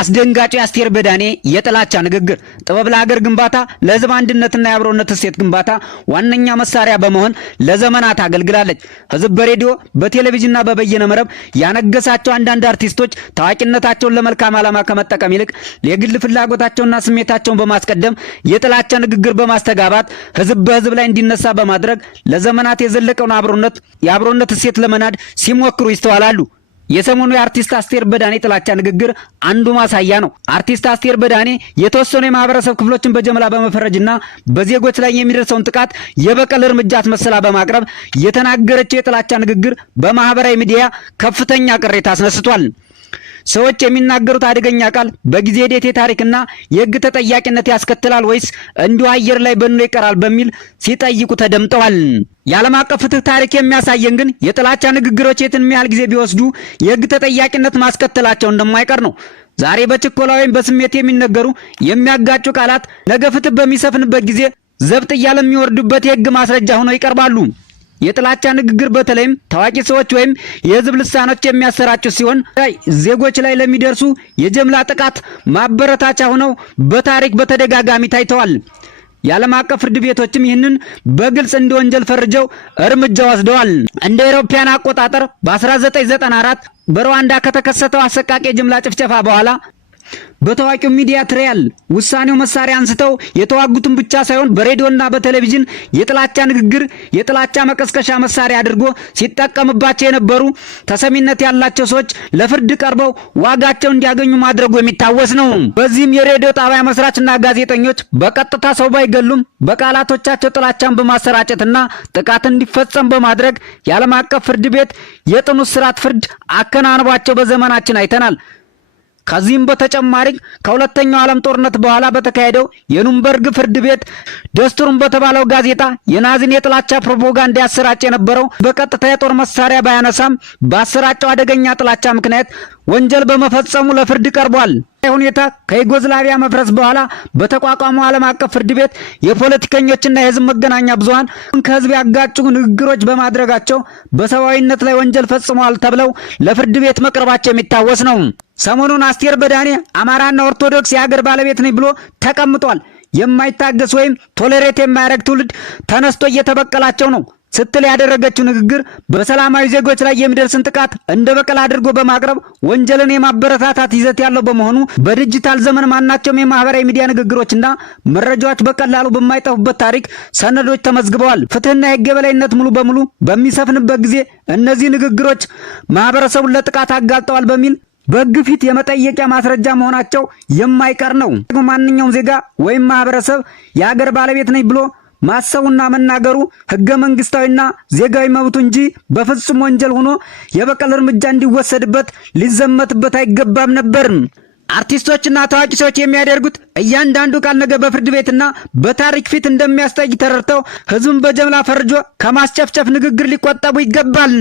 አስደንጋጭ የአስቴር በዳኔ የጥላቻ ንግግር ጥበብ ለሀገር ግንባታ ለሕዝብ አንድነትና የአብሮነት እሴት ግንባታ ዋነኛ መሳሪያ በመሆን ለዘመናት አገልግላለች። ሕዝብ በሬዲዮ በቴሌቪዥንና በበየነ መረብ ያነገሳቸው አንዳንድ አርቲስቶች ታዋቂነታቸውን ለመልካም ዓላማ ከመጠቀም ይልቅ የግል ፍላጎታቸውና ስሜታቸውን በማስቀደም የጥላቻ ንግግር በማስተጋባት ሕዝብ በሕዝብ ላይ እንዲነሳ በማድረግ ለዘመናት የዘለቀውን የአብሮነት እሴት ለመናድ ሲሞክሩ ይስተዋላሉ። የሰሞኑ የአርቲስት አስቴር በዳኔ ጥላቻ ንግግር አንዱ ማሳያ ነው። አርቲስት አስቴር በዳኔ የተወሰኑ የማህበረሰብ ክፍሎችን በጀምላ በመፈረጅና በዜጎች ላይ የሚደርሰውን ጥቃት የበቀል እርምጃ አስመስላ በማቅረብ የተናገረችው የጥላቻ ንግግር በማህበራዊ ሚዲያ ከፍተኛ ቅሬታ አስነስቷል። ሰዎች የሚናገሩት አደገኛ ቃል በጊዜ ሂደት ታሪክና የሕግ ተጠያቂነት ያስከትላል ወይስ እንዲሁ አየር ላይ በኖ ይቀራል በሚል ሲጠይቁ ተደምጠዋል። የዓለም አቀፍ ፍትህ ታሪክ የሚያሳየን ግን የጥላቻ ንግግሮች የትንም ያህል ጊዜ ቢወስዱ የሕግ ተጠያቂነት ማስከተላቸው እንደማይቀር ነው። ዛሬ በችኮላ ወይም በስሜት የሚነገሩ የሚያጋጩ ቃላት ነገ ፍትህ በሚሰፍንበት ጊዜ ዘብጥያ ለሚወርዱበት የሕግ ማስረጃ ሆነው ይቀርባሉ። የጥላቻ ንግግር በተለይም ታዋቂ ሰዎች ወይም የህዝብ ልሳኖች የሚያሰራጩ ሲሆን ዜጎች ላይ ለሚደርሱ የጀምላ ጥቃት ማበረታቻ ሆነው በታሪክ በተደጋጋሚ ታይተዋል። የዓለም አቀፍ ፍርድ ቤቶችም ይህንን በግልጽ እንደ ወንጀል ፈርጀው እርምጃ ወስደዋል። እንደ አውሮፓውያን አቆጣጠር በ1994 በሩዋንዳ ከተከሰተው አሰቃቂ የጅምላ ጭፍጨፋ በኋላ በታዋቂው ሚዲያ ትሪያል ውሳኔው መሳሪያ አንስተው የተዋጉትን ብቻ ሳይሆን በሬዲዮና በቴሌቪዥን የጥላቻ ንግግር የጥላቻ መቀስቀሻ መሳሪያ አድርጎ ሲጠቀምባቸው የነበሩ ተሰሚነት ያላቸው ሰዎች ለፍርድ ቀርበው ዋጋቸው እንዲያገኙ ማድረጉ የሚታወስ ነው። በዚህም የሬዲዮ ጣቢያ መስራችና ጋዜጠኞች በቀጥታ ሰው ባይገሉም በቃላቶቻቸው ጥላቻን በማሰራጨትና ጥቃት እንዲፈጸም በማድረግ የዓለም አቀፍ ፍርድ ቤት የጥኑ እስራት ፍርድ አከናንቧቸው በዘመናችን አይተናል። ከዚህም በተጨማሪ ከሁለተኛው ዓለም ጦርነት በኋላ በተካሄደው የኑምበርግ ፍርድ ቤት ደስቱርን በተባለው ጋዜጣ የናዚን የጥላቻ ፕሮፓጋንዳ ያሰራጭ የነበረው በቀጥታ የጦር መሳሪያ ባያነሳም ባሰራጨው አደገኛ ጥላቻ ምክንያት ወንጀል በመፈጸሙ ለፍርድ ቀርቧል። ሁኔታ ከዩጎዝላቪያ መፍረስ በኋላ በተቋቋመው ዓለም አቀፍ ፍርድ ቤት የፖለቲከኞችና የሕዝብ መገናኛ ብዙሃን ከሕዝብ ያጋጩ ንግግሮች በማድረጋቸው በሰብአዊነት ላይ ወንጀል ፈጽመዋል ተብለው ለፍርድ ቤት መቅረባቸው የሚታወስ ነው። ሰሞኑን አስቴር በዳኔ አማራና ኦርቶዶክስ የሀገር ባለቤት ነኝ ብሎ ተቀምጧል። የማይታገስ ወይም ቶሌሬት የማያደርግ ትውልድ ተነስቶ እየተበቀላቸው ነው ስትል ያደረገችው ንግግር በሰላማዊ ዜጎች ላይ የሚደርስን ጥቃት እንደ በቀል አድርጎ በማቅረብ ወንጀልን የማበረታታት ይዘት ያለው በመሆኑ በዲጂታል ዘመን ማናቸውም የማህበራዊ ሚዲያ ንግግሮችና መረጃዎች በቀላሉ በማይጠፉበት ታሪክ ሰነዶች ተመዝግበዋል። ፍትህና የሕግ የበላይነት ሙሉ በሙሉ በሚሰፍንበት ጊዜ እነዚህ ንግግሮች ማህበረሰቡን ለጥቃት አጋልጠዋል በሚል በሕግ ፊት የመጠየቂያ ማስረጃ መሆናቸው የማይቀር ነው። ማንኛውም ዜጋ ወይም ማህበረሰብ የሀገር ባለቤት ነኝ ብሎ ማሰቡና መናገሩ ሕገ መንግስታዊና ዜጋዊ መብቱ እንጂ በፍጹም ወንጀል ሆኖ የበቀል እርምጃ እንዲወሰድበት ሊዘመትበት አይገባም ነበር። አርቲስቶችና ታዋቂ ሰዎች የሚያደርጉት እያንዳንዱ ቃል ነገ በፍርድ ቤትና በታሪክ ፊት እንደሚያስጠይቅ ተረድተው ሕዝብን በጀምላ ፈርጆ ከማስጨፍጨፍ ንግግር ሊቆጠቡ ይገባል።